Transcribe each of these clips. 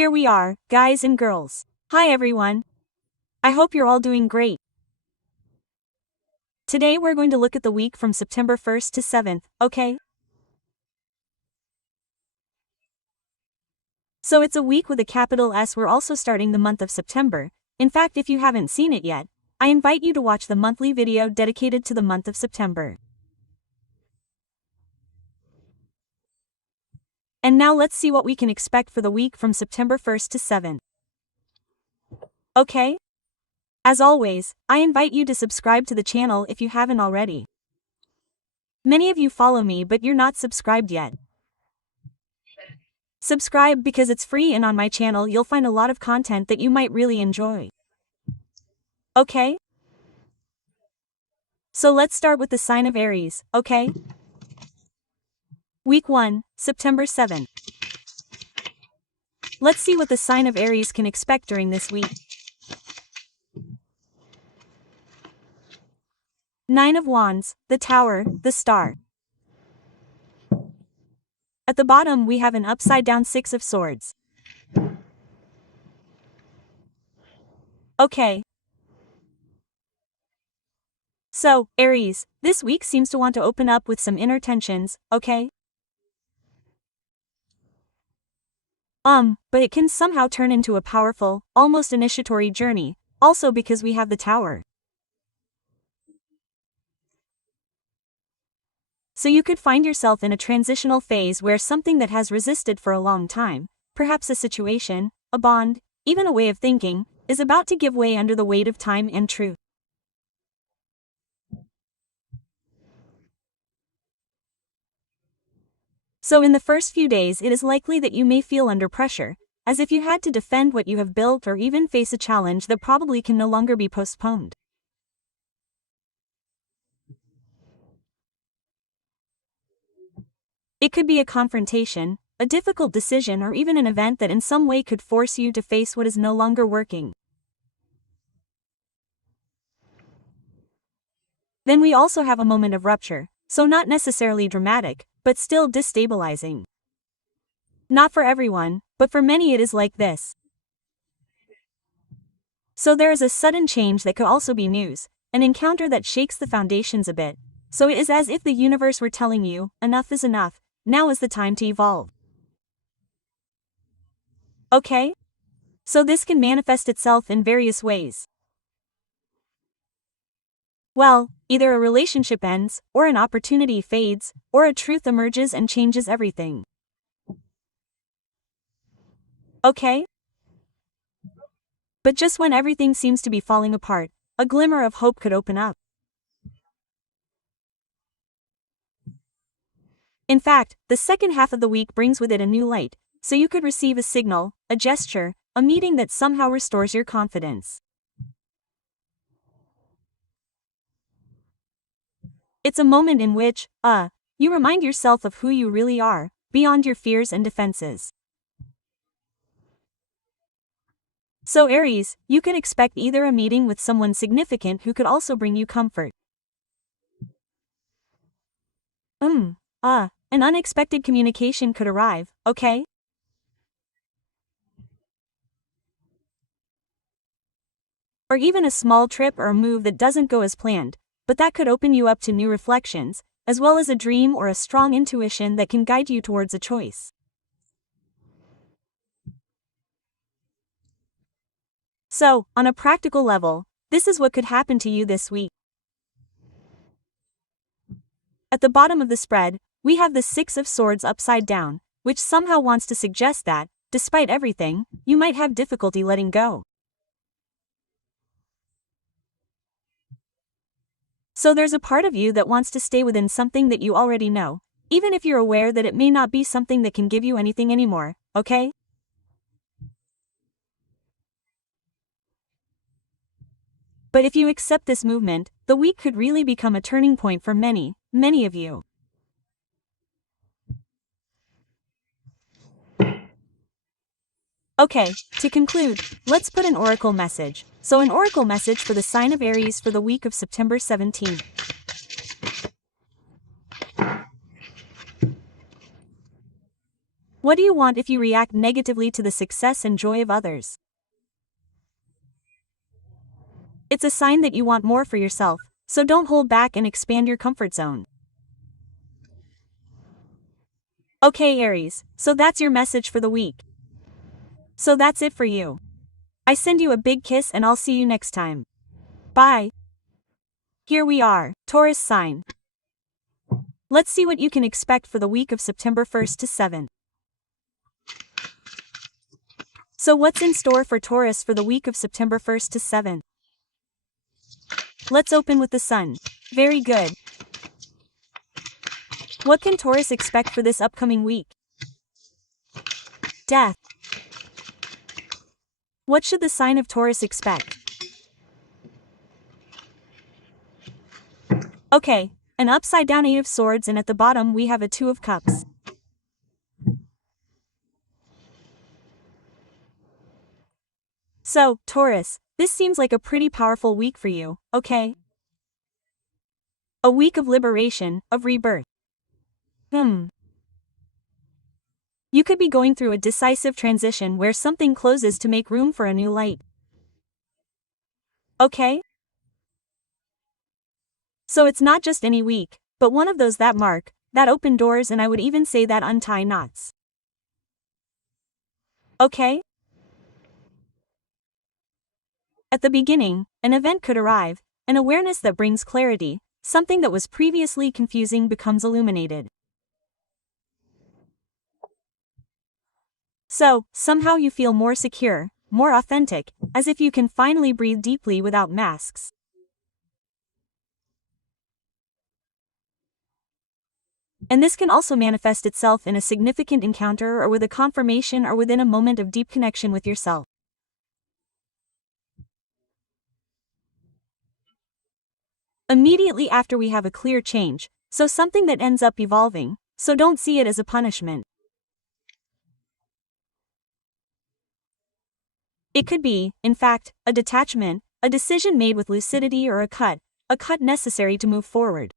Here we are, guys and girls. Hi everyone. I hope you're all doing great. Today we're going to look at the week from September 1st to 7th, okay? So it's a week with a capital S. We're also starting the month of September. In fact, if you haven't seen it yet, I invite you to watch the monthly video dedicated to the month of September. And now let's see what we can expect for the week from September 1st to 7th. Okay? As always, I invite you to subscribe to the channel if you haven't already. Many of you follow me but you're not subscribed yet. Subscribe because it's free, and on my channel you'll find a lot of content that you might really enjoy. Okay? So let's start with the sign of Aries, okay? Week 1, September 7th. Let's see what the sign of Aries can expect during this week. 9 of Wands, the Tower, the Star. At the bottom we have an upside-down 6 of Swords. Okay. So, Aries, this week seems to want to open up with some inner tensions, okay? But it can somehow turn into a powerful, almost initiatory journey, also because we have the Tower. So you could find yourself in a transitional phase where something that has resisted for a long time, perhaps a situation, a bond, even a way of thinking, is about to give way under the weight of time and truth. So in the first few days it is likely that you may feel under pressure, as if you had to defend what you have built or even face a challenge that probably can no longer be postponed. It could be a confrontation, a difficult decision, or even an event that in some way could force you to face what is no longer working. Then we also have a moment of rupture, so not necessarily dramatic, but still destabilizing. Not for everyone, but for many it is like this. So there is a sudden change that could also be news, an encounter that shakes the foundations a bit. So it is as if the universe were telling you, enough is enough, now is the time to evolve. Okay? So this can manifest itself in various ways. Well, either a relationship ends, or an opportunity fades, or a truth emerges and changes everything. Okay? But just when everything seems to be falling apart, a glimmer of hope could open up. In fact, the second half of the week brings with it a new light, so you could receive a signal, a gesture, a meeting that somehow restores your confidence. It's a moment in which, you remind yourself of who you really are, beyond your fears and defenses. So Aries, you can expect either a meeting with someone significant who could also bring you comfort. An unexpected communication could arrive, okay? Or even a small trip or a move that doesn't go as planned, but that could open you up to new reflections, as well as a dream or a strong intuition that can guide you towards a choice. So, on a practical level, this is what could happen to you this week. At the bottom of the spread, we have the 6 of Swords upside down, which somehow wants to suggest that, despite everything, you might have difficulty letting go. So there's a part of you that wants to stay within something that you already know, even if you're aware that it may not be something that can give you anything anymore, okay? But if you accept this movement, the week could really become a turning point for many, many of you. Okay, to conclude, let's put an oracle message. So an oracle message for the sign of Aries for the week of September 17th. What do you want if you react negatively to the success and joy of others? It's a sign that you want more for yourself, so don't hold back and expand your comfort zone. Okay, Aries, so that's your message for the week. So that's it for you. I send you a big kiss and I'll see you next time. Bye. Here we are, Taurus sign. Let's see what you can expect for the week of September 1st to 7th. So what's in store for Taurus for the week of September 1st to 7th? Let's open with the Sun. Very good. What can Taurus expect for this upcoming week? Death. What should the sign of Taurus expect? Okay, an upside down 8 of Swords, and at the bottom we have a 2 of Cups. So, Taurus, this seems like a pretty powerful week for you, okay? A week of liberation, of rebirth. You could be going through a decisive transition where something closes to make room for a new light. Okay? So it's not just any week, but one of those that mark, that open doors, and I would even say that untie knots. Okay? At the beginning, an event could arrive, an awareness that brings clarity, something that was previously confusing becomes illuminated. So, somehow you feel more secure, more authentic, as if you can finally breathe deeply without masks. And this can also manifest itself in a significant encounter or with a confirmation or within a moment of deep connection with yourself. Immediately after we have a clear change, so something that ends up evolving, so don't see it as a punishment. It could be, in fact, a detachment, a decision made with lucidity, or a cut necessary to move forward.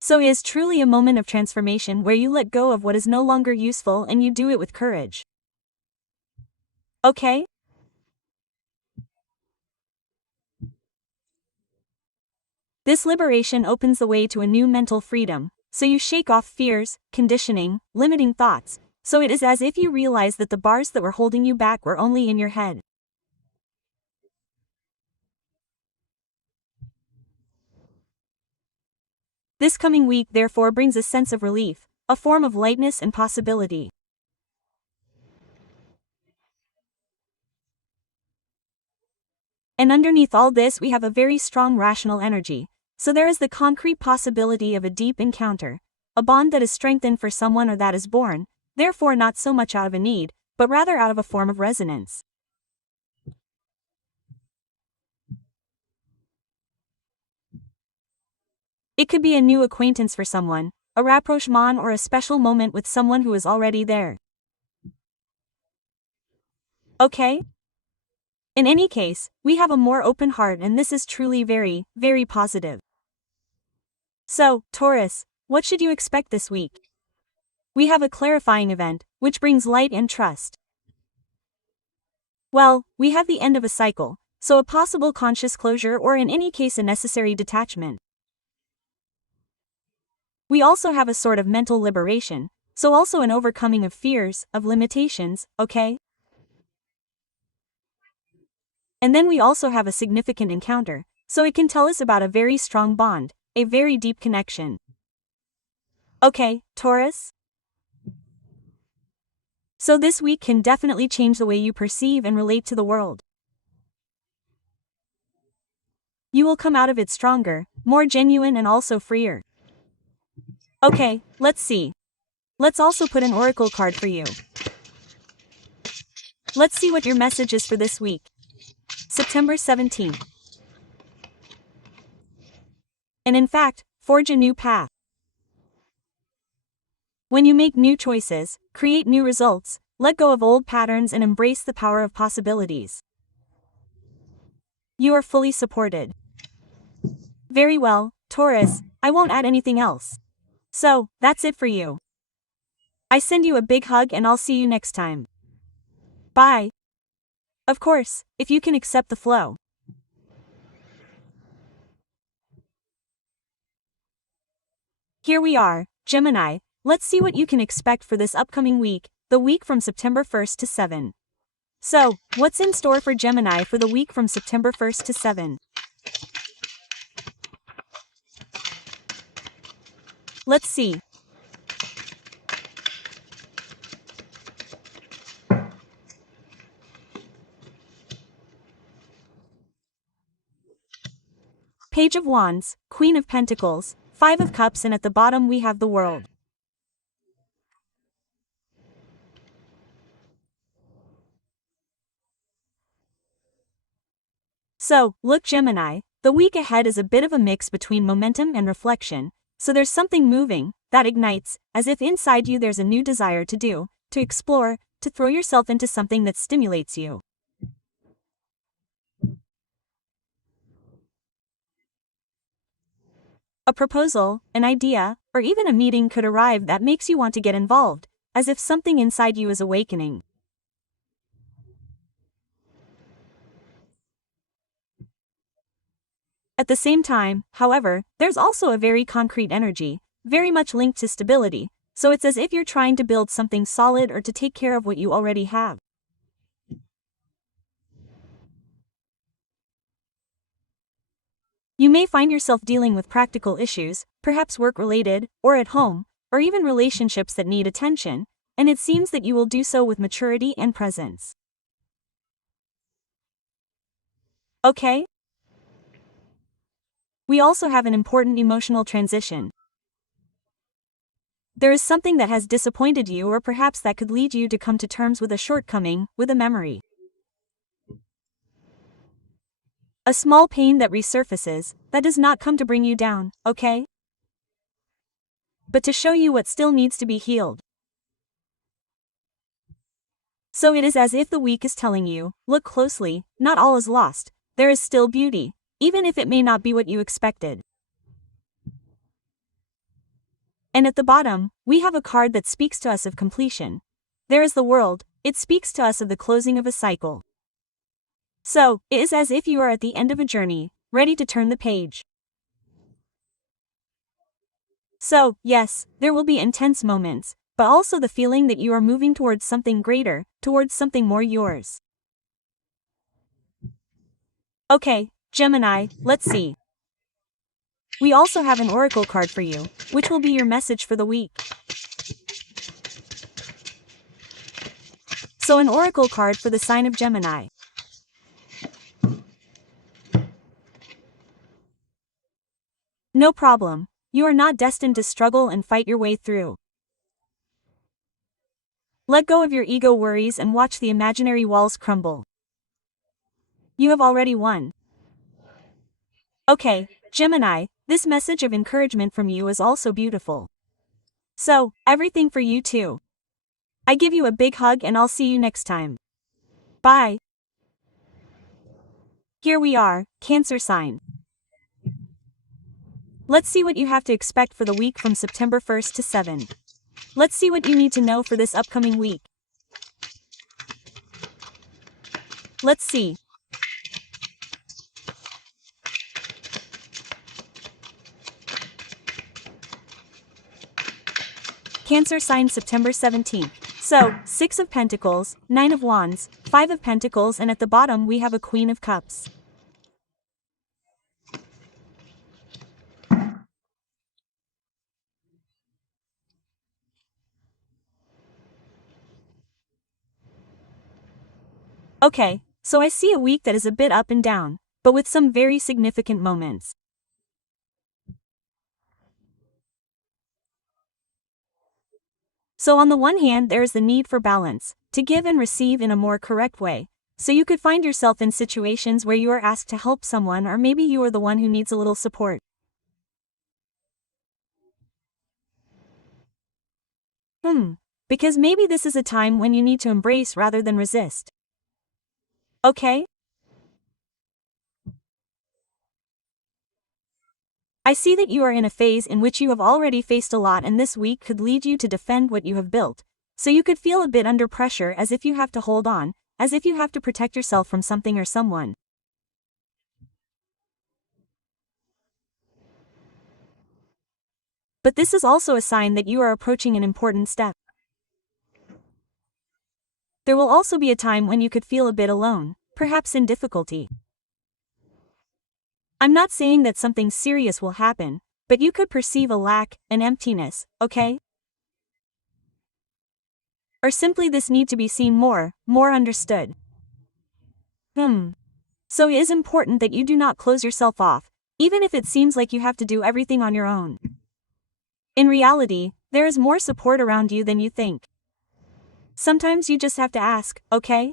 So it is truly a moment of transformation where you let go of what is no longer useful and you do it with courage. Okay? This liberation opens the way to a new mental freedom, so you shake off fears, conditioning, limiting thoughts, so it is as if you realize that the bars that were holding you back were only in your head. This coming week therefore brings a sense of relief, a form of lightness and possibility. And underneath all this we have a very strong rational energy, so there is the concrete possibility of a deep encounter, a bond that is strengthened for someone or that is born, therefore not so much out of a need, but rather out of a form of resonance. It could be a new acquaintance for someone, a rapprochement, or a special moment with someone who is already there. Okay? In any case, we have a more open heart, and this is truly very, very positive. So, Taurus, what should you expect this week? We have a clarifying event, which brings light and trust. Well, we have the end of a cycle, so a possible conscious closure, or in any case a necessary detachment. We also have a sort of mental liberation, so also an overcoming of fears, of limitations, okay? And then we also have a significant encounter, so it can tell us about a very strong bond, a very deep connection. Okay, Taurus? So this week can definitely change the way you perceive and relate to the world. You will come out of it stronger, more genuine, and also freer. Okay, let's see. Let's also put an oracle card for you. Let's see what your message is for this week. September 17th. And in fact, forge a new path. When you make new choices, create new results, let go of old patterns and embrace the power of possibilities. You are fully supported. Very well, Taurus, I won't add anything else. So, that's it for you. I send you a big hug and I'll see you next time. Bye. Of course, if you can accept the flow. Here we are, Gemini. Let's see what you can expect for this upcoming week, the week from September 1st to 7. So, what's in store for Gemini for the week from September 1st to 7? Let's see. Page of Wands, Queen of Pentacles, Five of Cups, and at the bottom we have the World. So, look Gemini, the week ahead is a bit of a mix between momentum and reflection, so there's something moving, that ignites, as if inside you there's a new desire to do, to explore, to throw yourself into something that stimulates you. A proposal, an idea, or even a meeting could arrive that makes you want to get involved, as if something inside you is awakening. At the same time, however, there's also a very concrete energy, very much linked to stability, so it's as if you're trying to build something solid or to take care of what you already have. You may find yourself dealing with practical issues, perhaps work-related, or at home, or even relationships that need attention, and it seems that you will do so with maturity and presence. Okay? We also have an important emotional transition. There is something that has disappointed you, or perhaps that could lead you to come to terms with a shortcoming, with a memory. A small pain that resurfaces, that does not come to bring you down, okay? But to show you what still needs to be healed. So it is as if the week is telling you, look closely, not all is lost, there is still beauty, even if it may not be what you expected. And at the bottom, we have a card that speaks to us of completion. There is the World, it speaks to us of the closing of a cycle. So, it is as if you are at the end of a journey, ready to turn the page. So, yes, there will be intense moments, but also the feeling that you are moving towards something greater, towards something more yours. Okay, Gemini, let's see. We also have an oracle card for you, which will be your message for the week. So an oracle card for the sign of Gemini. No problem, you are not destined to struggle and fight your way through. Let go of your ego worries and watch the imaginary walls crumble. You have already won. Okay, Gemini, this message of encouragement from you is also beautiful. So, everything for you too. I give you a big hug and I'll see you next time. Bye. Here we are, Cancer sign. Let's see what you have to expect for the week from September 1st to 7. Let's see what you need to know for this upcoming week. Let's see. Cancer sign September 17th. So, 6 of Pentacles, 9 of Wands, 5 of Pentacles, and at the bottom we have a Queen of Cups. Okay, so I see a week that is a bit up and down, but with some very significant moments. So on the one hand there is the need for balance, to give and receive in a more correct way. So you could find yourself in situations where you are asked to help someone, or maybe you are the one who needs a little support. Because maybe this is a time when you need to embrace rather than resist. Okay? I see that you are in a phase in which you have already faced a lot, and this week could lead you to defend what you have built. So you could feel a bit under pressure, as if you have to hold on, as if you have to protect yourself from something or someone. But this is also a sign that you are approaching an important step. There will also be a time when you could feel a bit alone, perhaps in difficulty. I'm not saying that something serious will happen, but you could perceive a lack, an emptiness, okay? Or simply this need to be seen more understood. So it is important that you do not close yourself off, even if it seems like you have to do everything on your own. In reality, there is more support around you than you think. Sometimes you just have to ask, okay?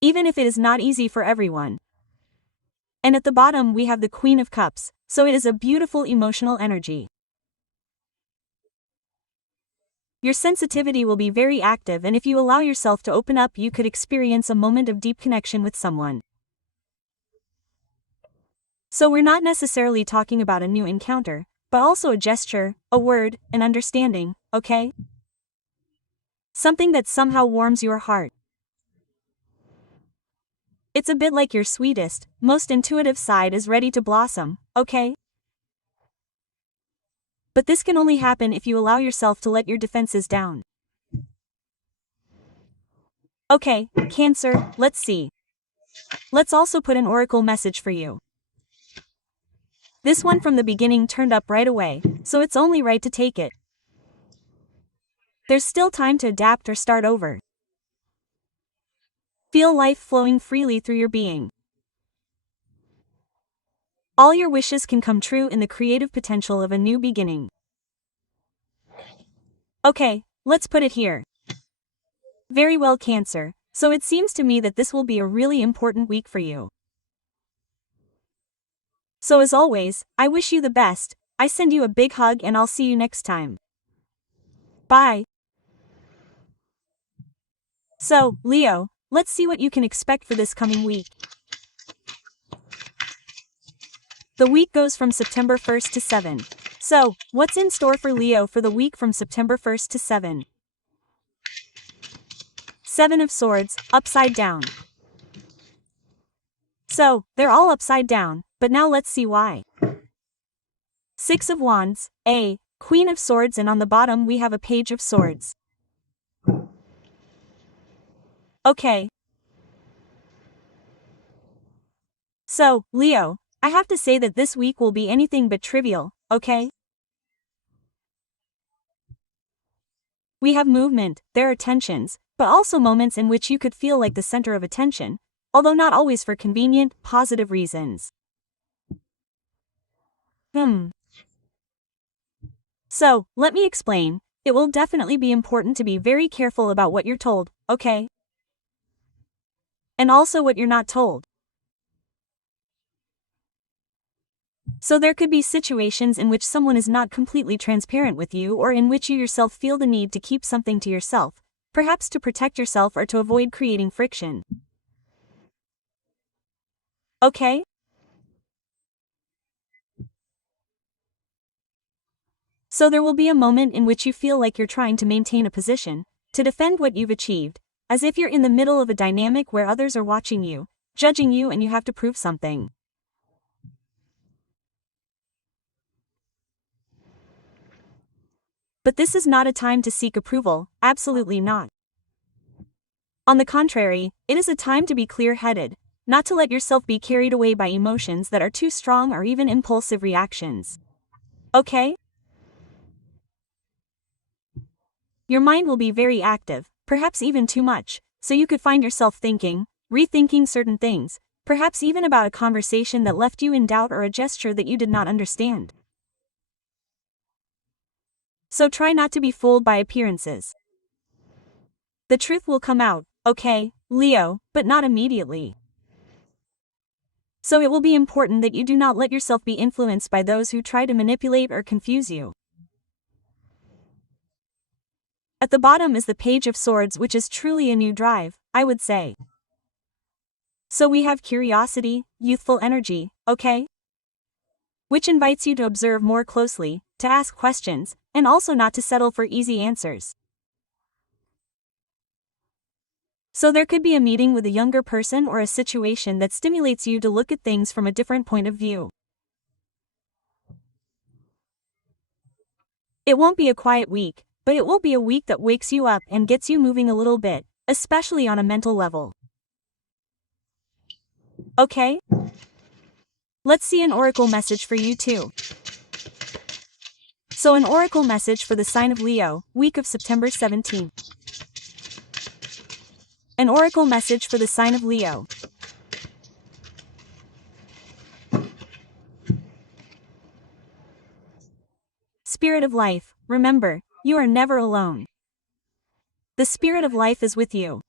Even if it is not easy for everyone. And at the bottom we have the Queen of Cups, so it is a beautiful emotional energy. Your sensitivity will be very active, and if you allow yourself to open up, you could experience a moment of deep connection with someone. So we're not necessarily talking about a new encounter, but also a gesture, a word, an understanding, okay? Something that somehow warms your heart. It's a bit like your sweetest, most intuitive side is ready to blossom, okay? But this can only happen if you allow yourself to let your defenses down. Okay, Cancer, let's see. Let's also put an oracle message for you. This one from the beginning turned up right away, so it's only right to take it. There's still time to adapt or start over. Feel life flowing freely through your being. All your wishes can come true in the creative potential of a new beginning. Okay, let's put it here. Very well, Cancer, so it seems to me that this will be a really important week for you. So as always, I wish you the best, I send you a big hug, and I'll see you next time. Bye. So, Leo, let's see what you can expect for this coming week. The week goes from September 1st to 7. So, what's in store for Leo for the week from September 1st to 7? 7 of Swords, upside down. So, they're all upside down, but now let's see why. 6 of Wands, a Queen of Swords, and on the bottom we have a Page of Swords. Okay. So, Leo, I have to say that this week will be anything but trivial, okay? We have movement, there are tensions, but also moments in which you could feel like the center of attention, although not always for convenient, positive reasons. So, let me explain. It will definitely be important to be very careful about what you're told, okay? And also what you're not told. So there could be situations in which someone is not completely transparent with you, or in which you yourself feel the need to keep something to yourself, perhaps to protect yourself or to avoid creating friction. Okay? So there will be a moment in which you feel like you're trying to maintain a position, to defend what you've achieved, as if you're in the middle of a dynamic where others are watching you, judging you, and you have to prove something. But this is not a time to seek approval, absolutely not. On the contrary, it is a time to be clear-headed, not to let yourself be carried away by emotions that are too strong or even impulsive reactions. Okay? Your mind will be very active, perhaps even too much, so you could find yourself thinking, rethinking certain things, perhaps even about a conversation that left you in doubt or a gesture that you did not understand. So try not to be fooled by appearances. The truth will come out, okay, Leo, but not immediately. So it will be important that you do not let yourself be influenced by those who try to manipulate or confuse you. At the bottom is the Page of Swords, which is truly a new drive, I would say. So we have curiosity, youthful energy, okay? which invites you to observe more closely, to ask questions, and also not to settle for easy answers. So there could be a meeting with a younger person or a situation that stimulates you to look at things from a different point of view. It won't be a quiet week, but it will be a week that wakes you up and gets you moving a little bit, especially on a mental level. Okay? Let's see an oracle message for you too. So an oracle message for the sign of Leo, week of September 17th. An oracle message for the sign of Leo. Spirit of life, remember, you are never alone. The spirit of life is with you.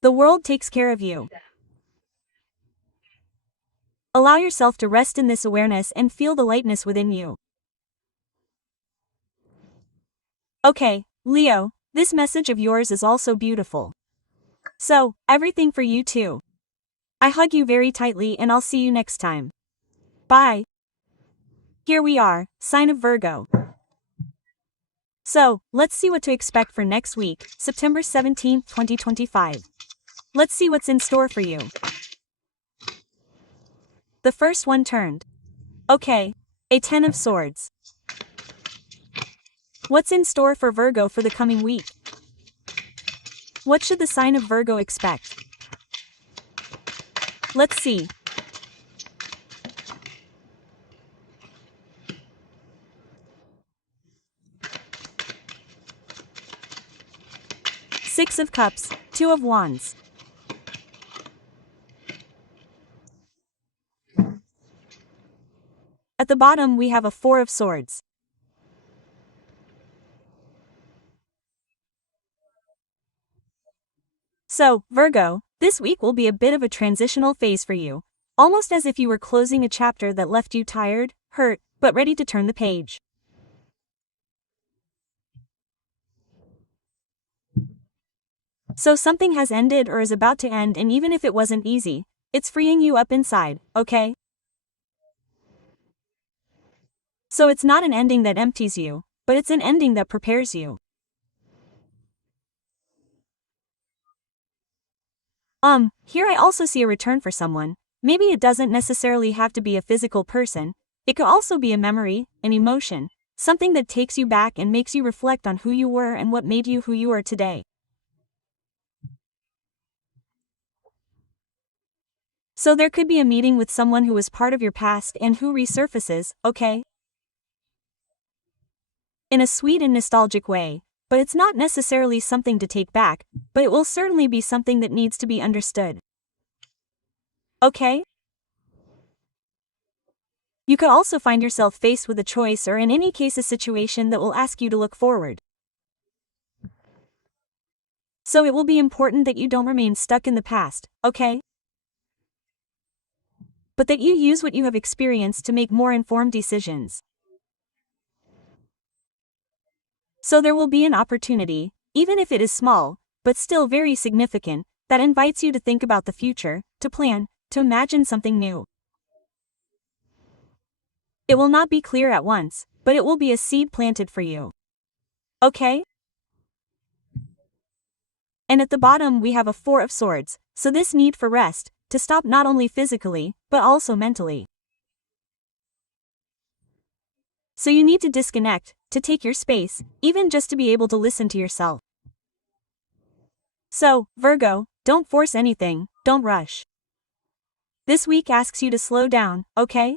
The world takes care of you. Allow yourself to rest in this awareness and feel the lightness within you. Okay, Leo, this message of yours is also beautiful. So, everything for you too. I hug you very tightly and I'll see you next time. Bye. Here we are, sign of Virgo. So, let's see what to expect for next week, September 17th, 2025. Let's see what's in store for you. The first one turned. Okay, a 10 of Swords. What's in store for Virgo for the coming week? What should the sign of Virgo expect? Let's see. Six of Cups, Two of Wands. At the bottom we have a Four of Swords. So, Virgo, this week will be a bit of a transitional phase for you, almost as if you were closing a chapter that left you tired, hurt, but ready to turn the page. So something has ended or is about to end, and even if it wasn't easy, it's freeing you up inside, okay? So it's not an ending that empties you, but it's an ending that prepares you. Here I also see a return for someone. Maybe it doesn't necessarily have to be a physical person. It could also be a memory, an emotion, something that takes you back and makes you reflect on who you were and what made you who you are today. So there could be a meeting with someone who was part of your past and who resurfaces, okay? In a sweet and nostalgic way, but it's not necessarily something to take back, but it will certainly be something that needs to be understood. Okay? You could also find yourself faced with a choice or in any case a situation that will ask you to look forward. So it will be important that you don't remain stuck in the past, okay? But that you use what you have experienced to make more informed decisions. So there will be an opportunity, even if it is small, but still very significant, that invites you to think about the future, to plan, to imagine something new. It will not be clear at once, but it will be a seed planted for you. Okay? And at the bottom we have a Four of Swords, so this need for rest, to stop not only physically, but also mentally. So you need to disconnect, to take your space, even just to be able to listen to yourself. So, Virgo, don't force anything, don't rush. This week asks you to slow down, okay?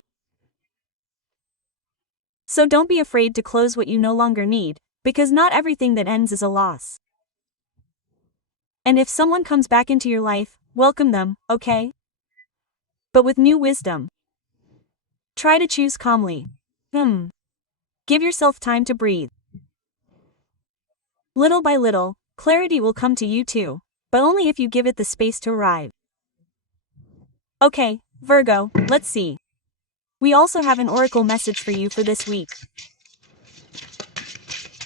So don't be afraid to close what you no longer need, because not everything that ends is a loss. And if someone comes back into your life, welcome them, okay? But with new wisdom. Try to choose calmly. Give yourself time to breathe. Little by little, clarity will come to you too, but only if you give it the space to arrive. Okay, Virgo, let's see. We also have an oracle message for you for this week.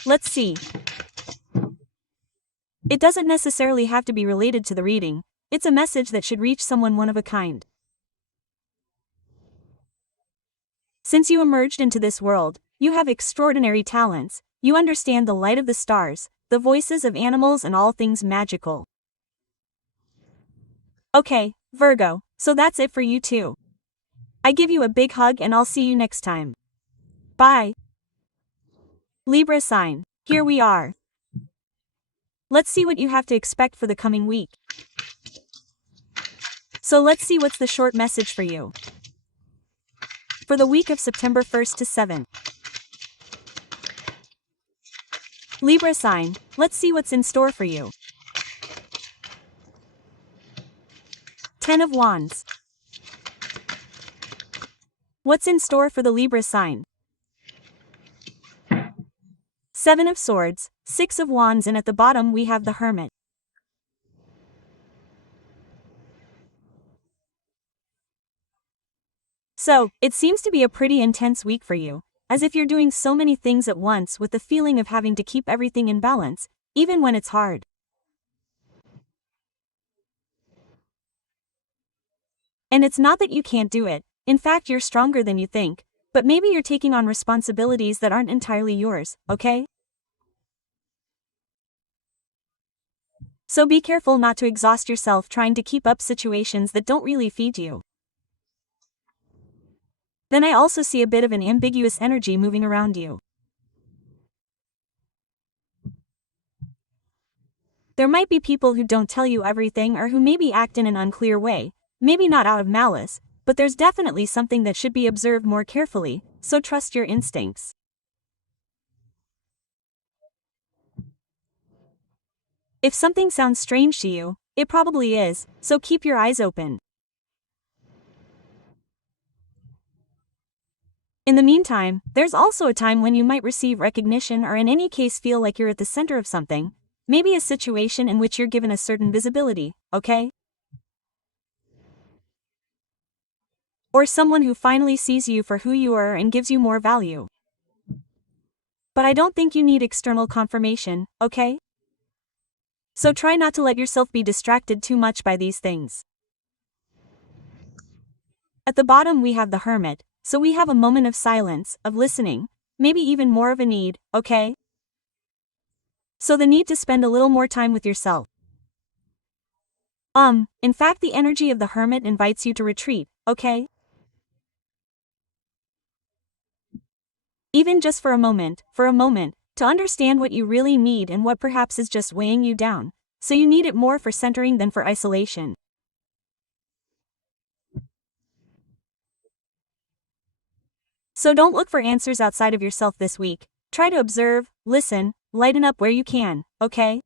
Let's see. It doesn't necessarily have to be related to the reading, it's a message that should reach someone one of a kind. Since you emerged into this world, you have extraordinary talents, you understand the light of the stars, the voices of animals and all things magical. Okay, Virgo, so that's it for you too. I give you a big hug and I'll see you next time. Bye. Libra sign, here we are. Let's see what you have to expect for the coming week. So let's see what's the short message for you. For the week of September 1st to 7th. Libra sign, let's see what's in store for you. 10 of Wands. What's in store for the Libra sign? 7 of Swords, 6 of Wands, and at the bottom we have the Hermit. So, it seems to be a pretty intense week for you, as if you're doing so many things at once with the feeling of having to keep everything in balance, even when it's hard. And it's not that you can't do it, in fact you're stronger than you think, but maybe you're taking on responsibilities that aren't entirely yours, okay? So be careful not to exhaust yourself trying to keep up situations that don't really feed you. Then I also see a bit of an ambiguous energy moving around you. There might be people who don't tell you everything or who maybe act in an unclear way, maybe not out of malice, but there's definitely something that should be observed more carefully, so trust your instincts. If something sounds strange to you, it probably is, so keep your eyes open. In the meantime, there's also a time when you might receive recognition or in any case feel like you're at the center of something, maybe a situation in which you're given a certain visibility, okay? Or someone who finally sees you for who you are and gives you more value. But I don't think you need external confirmation, okay? So try not to let yourself be distracted too much by these things. At the bottom we have the Hermit, so we have a moment of silence, of listening, maybe even more of a need, okay? So the need to spend a little more time with yourself. In fact the energy of the Hermit invites you to retreat, okay? Even just for a moment, to understand what you really need and what perhaps is just weighing you down, so you need it more for centering than for isolation. So don't look for answers outside of yourself this week, try to observe, listen, lighten up where you can, okay?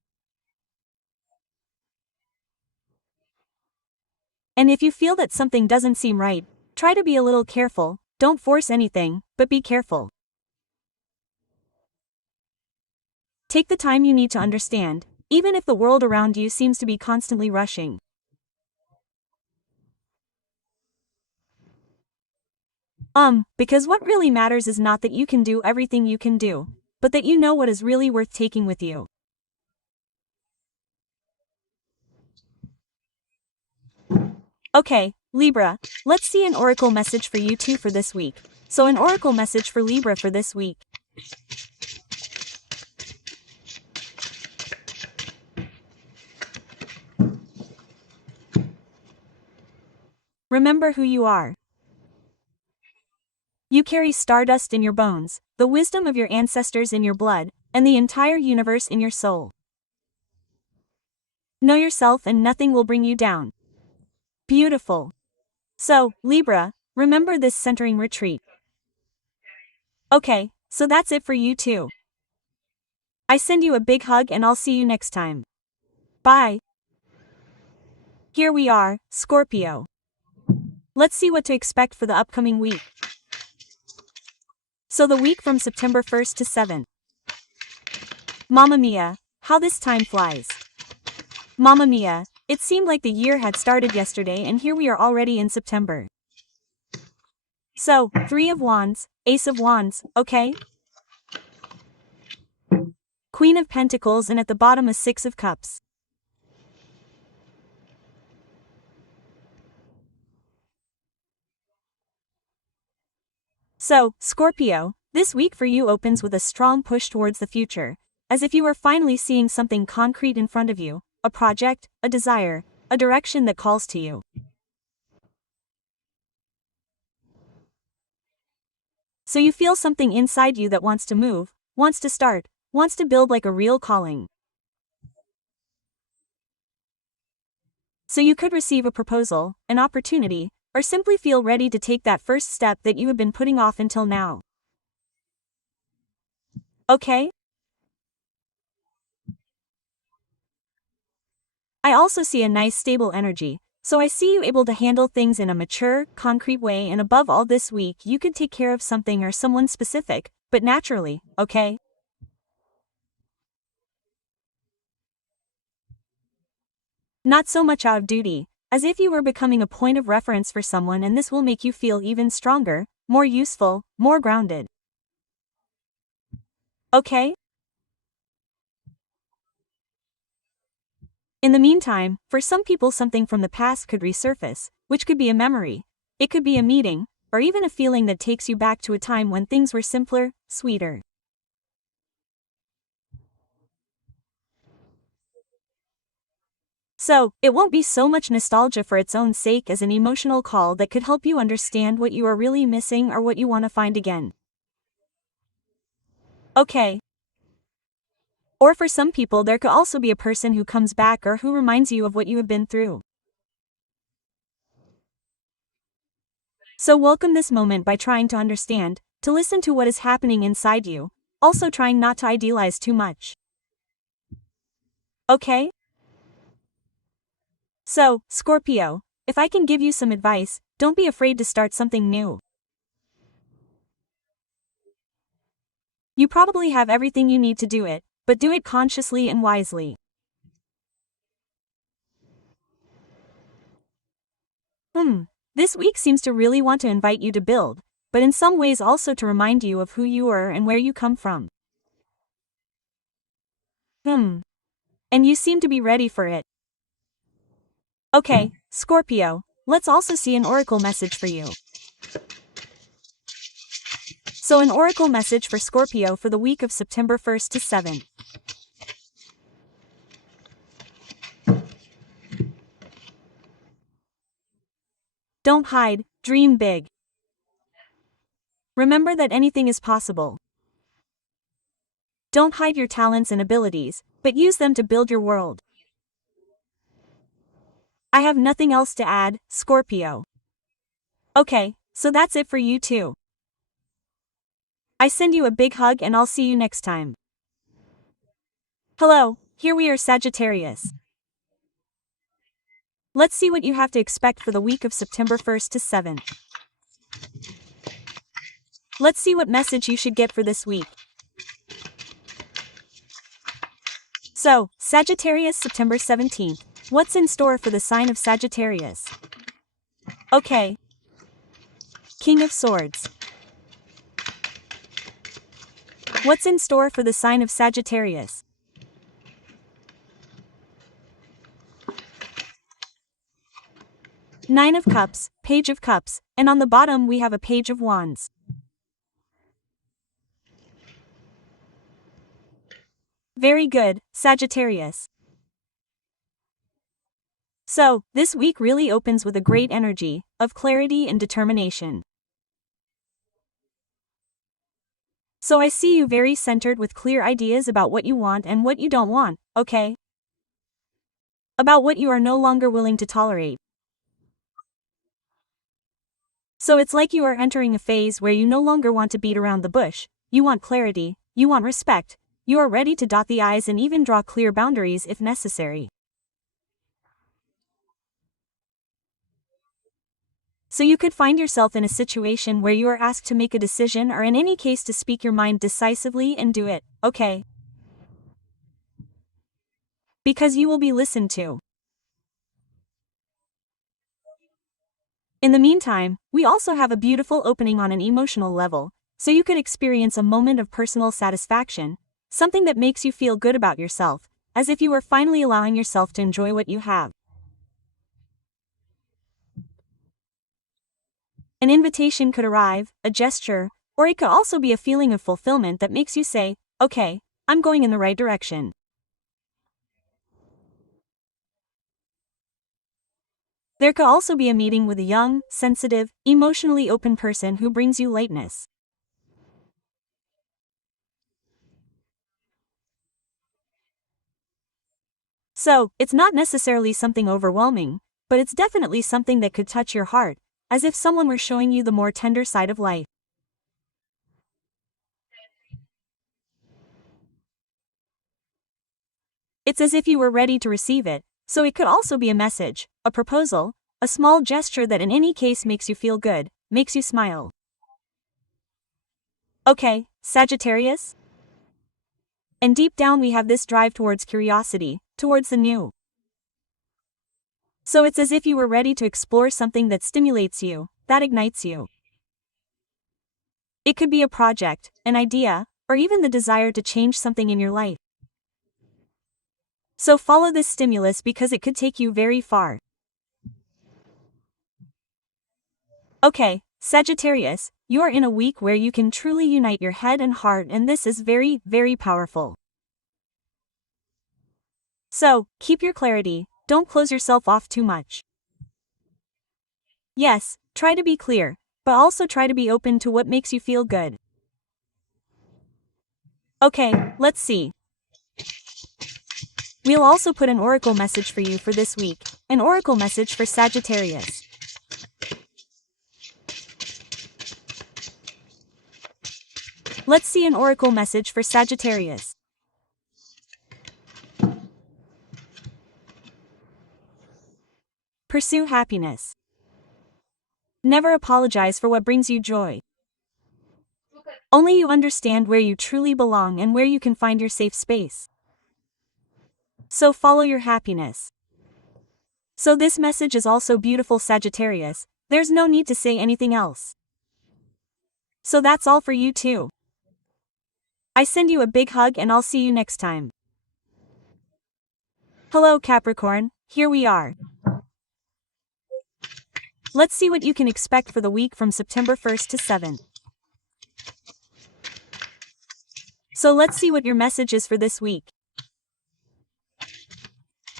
And if you feel that something doesn't seem right, try to be a little careful, don't force anything, but be careful. Take the time you need to understand, even if the world around you seems to be constantly rushing. Because what really matters is not that you can do everything you can do, but that you know what is really worth taking with you. Okay, Libra, let's see an oracle message for you too for this week. So an oracle message for Libra for this week. Remember who you are. You carry stardust in your bones, the wisdom of your ancestors in your blood, and the entire universe in your soul. Know yourself and nothing will bring you down. Beautiful. So, Libra, remember this centering retreat. Okay, so that's it for you too. I send you a big hug and I'll see you next time. Bye. Here we are, Scorpio. Let's see what to expect for the upcoming week. So the week from September 1st to 7th. Mamma mia, how this time flies. Mamma mia, it seemed like the year had started yesterday and here we are already in September. So, 3 of Wands, Ace of Wands, okay? Queen of Pentacles and at the bottom a 6 of Cups. So, Scorpio, this week for you opens with a strong push towards the future, as if you are finally seeing something concrete in front of you, a project, a desire, a direction that calls to you. So you feel something inside you that wants to move, wants to start, wants to build like a real calling. So you could receive a proposal, an opportunity, or simply feel ready to take that first step that you have been putting off until now. Okay? I also see a nice stable energy, so I see you able to handle things in a mature, concrete way, and above all this week you could take care of something or someone specific, but naturally, okay? Not so much out of duty, as if you were becoming a point of reference for someone, and this will make you feel even stronger, more useful, more grounded. Okay? In the meantime, for some people something from the past could resurface, which could be a memory. It could be a meeting, or even a feeling that takes you back to a time when things were simpler, sweeter. So, it won't be so much nostalgia for its own sake as an emotional call that could help you understand what you are really missing or what you want to find again. Okay. Or for some people there could also be a person who comes back or who reminds you of what you have been through. So welcome this moment by trying to understand, to listen to what is happening inside you, also trying not to idealize too much. Okay? So, Scorpio, if I can give you some advice, don't be afraid to start something new. You probably have everything you need to do it, but do it consciously and wisely. This week seems to really want to invite you to build, but in some ways also to remind you of who you are and where you come from. And you seem to be ready for it. Okay, Scorpio, let's also see an oracle message for you. So an oracle message for Scorpio for the week of September 1st to 7th. Don't hide, dream big. Remember that anything is possible. Don't hide your talents and abilities, but use them to build your world. I have nothing else to add, Scorpio. Okay, so that's it for you too. I send you a big hug and I'll see you next time. Hello, here we are, Sagittarius. Let's see what you have to expect for the week of September 1st to 7th. Let's see what message you should get for this week. So, Sagittarius, September 17th. What's in store for the sign of Sagittarius? Okay. King of Swords. What's in store for the sign of Sagittarius? Nine of Cups, Page of Cups, and on the bottom we have a Page of Wands. Very good, Sagittarius. So, this week really opens with a great energy, of clarity and determination. So I see you very centered with clear ideas about what you want and what you don't want, okay? About what you are no longer willing to tolerate. So it's like you are entering a phase where you no longer want to beat around the bush, you want clarity, you want respect, you are ready to dot the I's and even draw clear boundaries if necessary. So you could find yourself in a situation where you are asked to make a decision or in any case to speak your mind decisively and do it, okay? Because you will be listened to. In the meantime, we also have a beautiful opening on an emotional level, so you could experience a moment of personal satisfaction, something that makes you feel good about yourself, as if you were finally allowing yourself to enjoy what you have. An invitation could arrive, a gesture, Or it could also be a feeling of fulfillment that makes you say, okay, I'm going in the right direction. There could also be a meeting with a young, sensitive, emotionally open person who brings you lightness. So, it's not necessarily something overwhelming, but it's definitely something that could touch your heart, as if someone were showing you the more tender side of life. It's as if you were ready to receive it, so it could also be a message, a proposal, a small gesture that in any case makes you feel good, makes you smile. Okay, Sagittarius? And deep down we have this drive towards curiosity, towards the new. So it's as if you were ready to explore something that stimulates you, that ignites you. It could be a project, an idea, or even the desire to change something in your life. So follow this stimulus because it could take you very far. Okay, Sagittarius, you are in a week where you can truly unite your head and heart, and this is very, very powerful. So, keep your clarity, don't close yourself off too much. Yes, try to be clear, but also try to be open to what makes you feel good. Okay, let's see. We'll also put an oracle message for you for this week, an oracle message for Sagittarius. Let's see an oracle message for Sagittarius. Pursue happiness. Never apologize for what brings you joy. Only you understand where you truly belong and where you can find your safe space. So follow your happiness. So this message is also beautiful, Sagittarius, there's no need to say anything else. So that's all for you too. I send you a big hug and I'll see you next time. Hello Capricorn, here we are. Let's see what you can expect for the week from September 1st to 7th. So let's see what your message is for this week.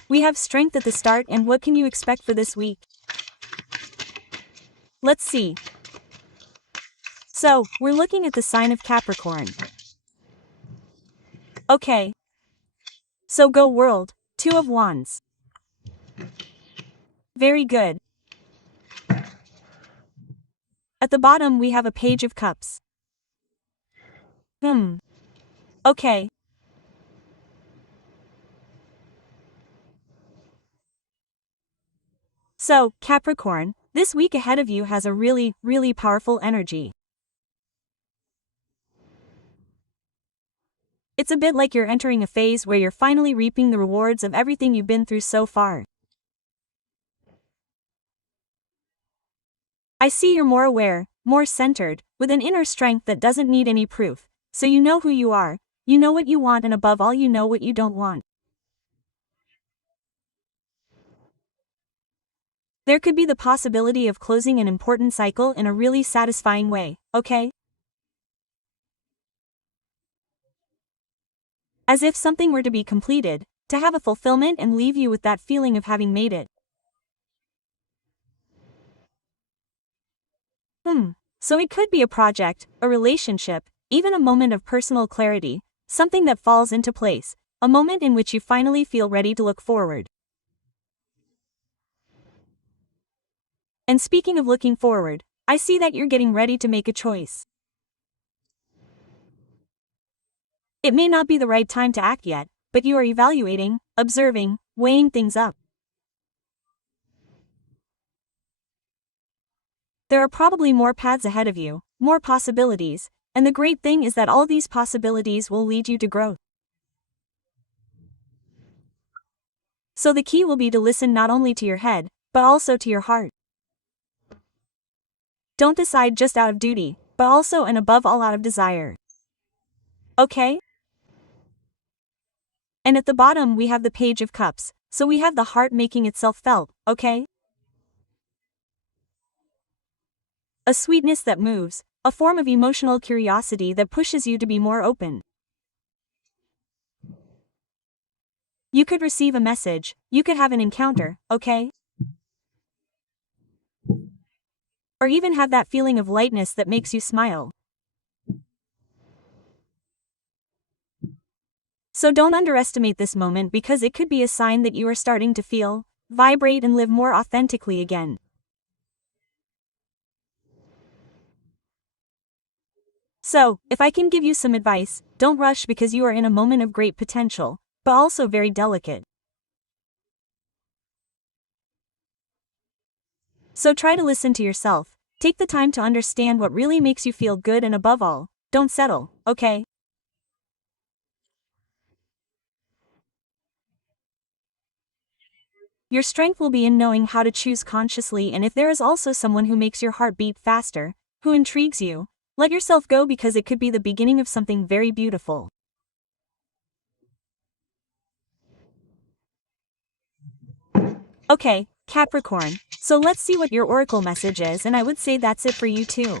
We have strength at the start, and what can you expect for this week? Let's see. So, we're looking at the sign of Capricorn. Okay. So go world, 2 of Wands. Very good. At the bottom we have a Page of Cups. Okay. So, Capricorn, this week ahead of you has a really, really powerful energy. It's a bit like you're entering a phase where you're finally reaping the rewards of everything you've been through so far. I see you're more aware, more centered, with an inner strength that doesn't need any proof, so you know who you are, you know what you want, and above all you know what you don't want. There could be the possibility of closing an important cycle in a really satisfying way, okay? As if something were to be completed, to have a fulfillment and leave you with that feeling of having made it. So it could be a project, a relationship, even a moment of personal clarity, something that falls into place, a moment in which you finally feel ready to look forward. And speaking of looking forward, I see that you're getting ready to make a choice. It may not be the right time to act yet, but you are evaluating, observing, weighing things up. There are probably more paths ahead of you, more possibilities, and the great thing is that all these possibilities will lead you to growth. So the key will be to listen not only to your head, but also to your heart. Don't decide just out of duty, but also and above all out of desire. Okay? And at the bottom we have the Page of Cups, so we have the heart making itself felt, okay? A sweetness that moves, a form of emotional curiosity that pushes you to be more open. You could receive a message, you could have an encounter, okay? Or even have that feeling of lightness that makes you smile. So don't underestimate this moment because it could be a sign that you are starting to feel, vibrate and live more authentically again. So, if I can give you some advice, don't rush because you are in a moment of great potential, but also very delicate. So try to listen to yourself, take the time to understand what really makes you feel good and above all, don't settle, okay? Your strength will be in knowing how to choose consciously, and if there is also someone who makes your heart beat faster, who intrigues you, let yourself go because it could be the beginning of something very beautiful. Okay, Capricorn, so let's see what your oracle message is, and I would say that's it for you too.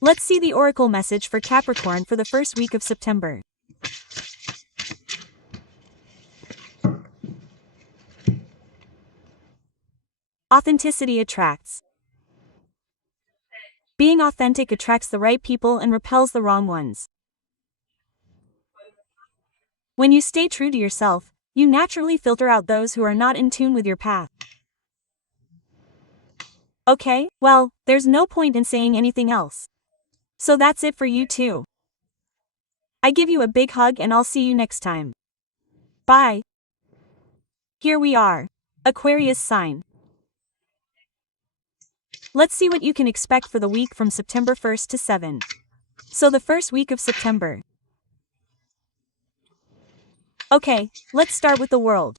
Let's see the oracle message for Capricorn for the first week of September. Authenticity attracts. Being authentic attracts the right people and repels the wrong ones. When you stay true to yourself, you naturally filter out those who are not in tune with your path. Okay, well, there's no point in saying anything else. So that's it for you too. I give you a big hug and I'll see you next time. Bye. Here we are. Aquarius sign. Let's see what you can expect for the week from September 1st to 7. So the first week of September. Okay, let's start with the world.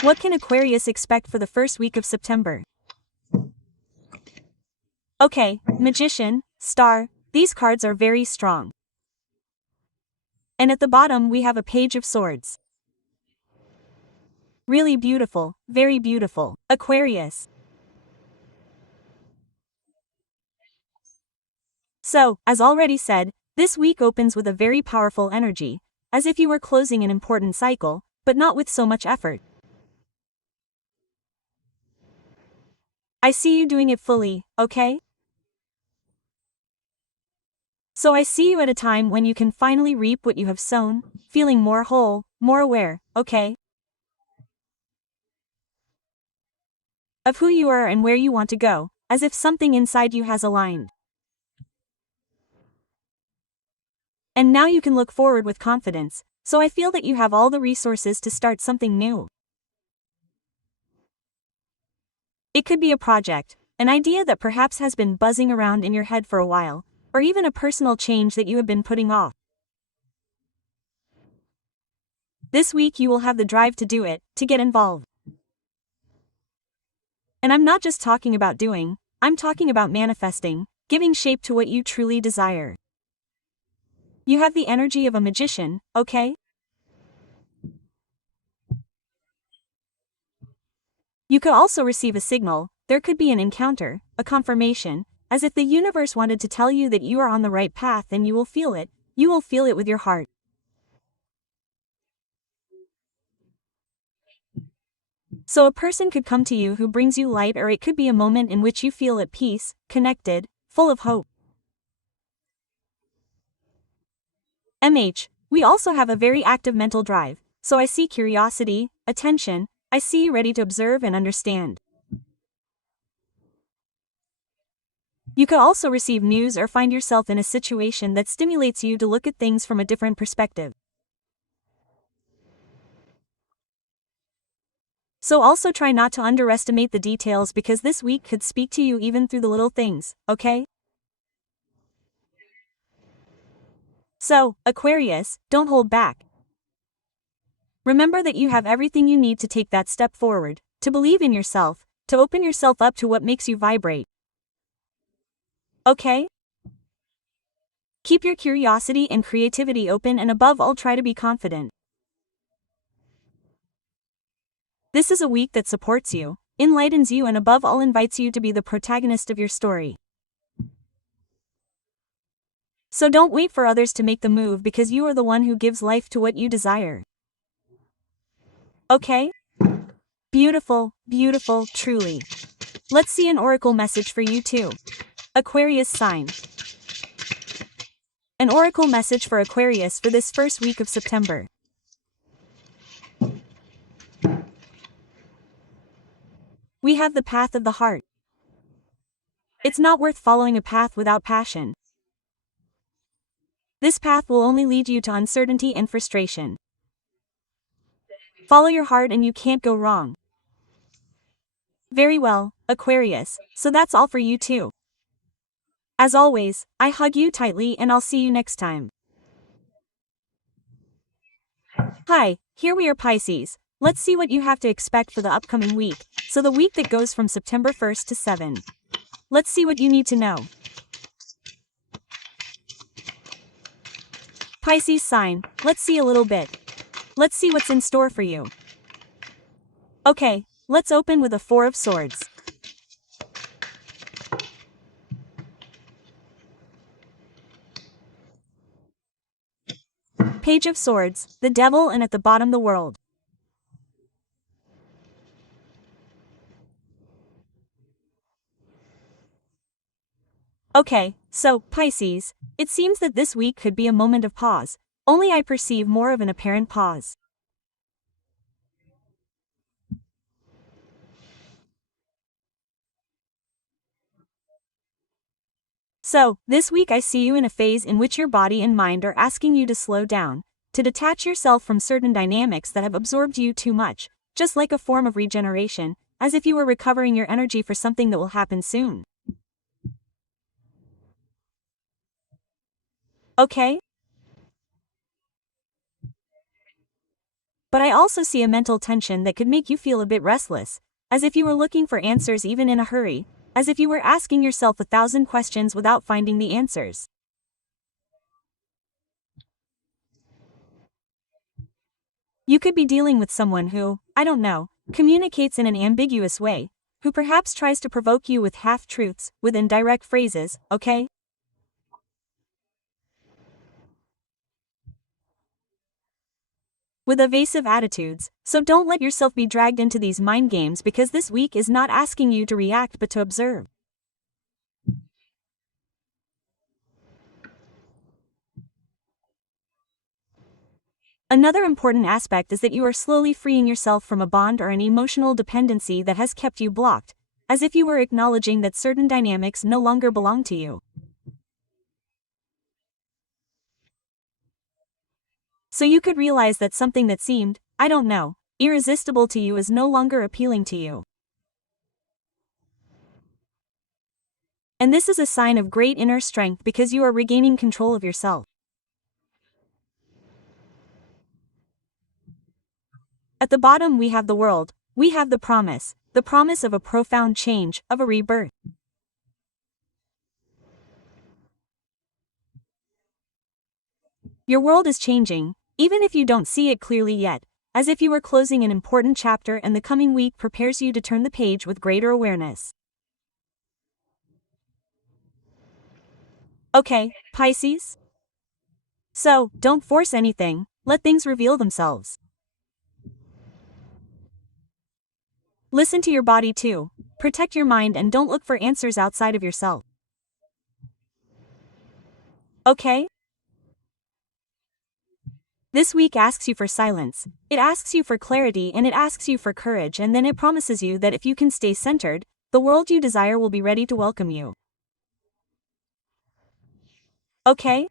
What can Aquarius expect for the first week of September? Okay, Magician, Star, these cards are very strong. And at the bottom we have a Page of Swords. Really beautiful, very beautiful, Aquarius. So, as already said, this week opens with a very powerful energy, as if you were closing an important cycle, but not with so much effort. I see you doing it fully, okay? So I see you at a time when you can finally reap what you have sown, feeling more whole, more aware, okay? Of who you are and where you want to go, as if something inside you has aligned. And now you can look forward with confidence, so I feel that you have all the resources to start something new. It could be a project, an idea that perhaps has been buzzing around in your head for a while, or even a personal change that you have been putting off. This week you will have the drive to do it, to get involved. And I'm not just talking about doing, I'm talking about manifesting, giving shape to what you truly desire. You have the energy of a magician, okay? You could also receive a signal, there could be an encounter, a confirmation, as if the universe wanted to tell you that you are on the right path and you will feel it with your heart. So a person could come to you who brings you light, or it could be a moment in which you feel at peace, connected, full of hope. We also have a very active mental drive, so I see curiosity, attention, I see you ready to observe and understand. You could also receive news or find yourself in a situation that stimulates you to look at things from a different perspective. So also try not to underestimate the details because this week could speak to you even through the little things, okay? So, Aquarius, don't hold back. Remember that you have everything you need to take that step forward, to believe in yourself, to open yourself up to what makes you vibrate. Okay? Keep your curiosity and creativity open, and above all try to be confident. This is a week that supports you. enlightens you, and above all invites you to be the protagonist of your story. So don't wait for others to make the move, because you are the one who gives life to what you desire. Okay? Beautiful, beautiful, truly. Let's see an oracle message for you too. Aquarius sign. An oracle message for Aquarius for this first week of September. We have the path of the heart. It's not worth following a path without passion. This path will only lead you to uncertainty and frustration. Follow your heart and you can't go wrong. Very well, Aquarius, so that's all for you too. As always, I hug you tightly and I'll see you next time. Hi, here we are Pisces. Let's see what you have to expect for the upcoming week, so the week that goes from September 1st to 7. Let's see what you need to know. Pisces sign, let's see a little bit. Let's see what's in store for you. Okay, let's open with a Four of Swords. Page of Swords, the Devil, and at the bottom the World. Okay, so, Pisces, it seems that this week could be a moment of pause, only I perceive more of an apparent pause. So, this week I see you in a phase in which your body and mind are asking you to slow down, to detach yourself from certain dynamics that have absorbed you too much, just like a form of regeneration, as if you were recovering your energy for something that will happen soon. Okay? But I also see a mental tension that could make you feel a bit restless, as if you were looking for answers even in a hurry, as if you were asking yourself 1,000 questions without finding the answers. You could be dealing with someone who, I don't know, communicates in an ambiguous way, who perhaps tries to provoke you with half-truths, with indirect phrases, okay? With evasive attitudes, so don't let yourself be dragged into these mind games, because this week is not asking you to react but to observe. Another important aspect is that you are slowly freeing yourself from a bond or an emotional dependency that has kept you blocked, as if you were acknowledging that certain dynamics no longer belong to you. So you could realize that something that seemed, I don't know, irresistible to you is no longer appealing to you. And this is a sign of great inner strength, because you are regaining control of yourself. At the bottom we have the World, we have the promise of a profound change, of a rebirth. Your world is changing, even if you don't see it clearly yet, as if you were closing an important chapter, and the coming week prepares you to turn the page with greater awareness. Okay, Pisces? So, don't force anything, let things reveal themselves. Listen to your body too, protect your mind and don't look for answers outside of yourself. Okay? This week asks you for silence, it asks you for clarity, and it asks you for courage, and then it promises you that if you can stay centered, the world you desire will be ready to welcome you. Okay?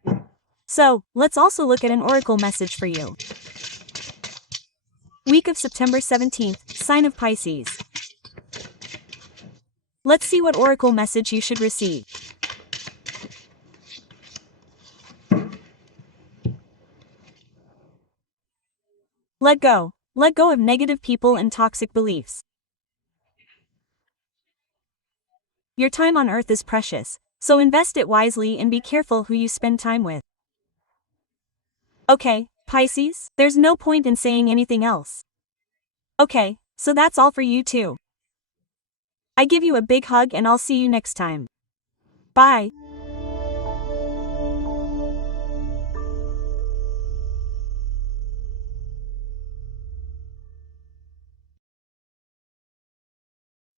So, let's also look at an oracle message for you. Week of September 17th, sign of Pisces. Let's see what oracle message you should receive. Let go. Let go of negative people and toxic beliefs. Your time on earth is precious, so invest it wisely and be careful who you spend time with. Okay, Pisces, there's no point in saying anything else. Okay, so that's all for you too. I give you a big hug and I'll see you next time. Bye.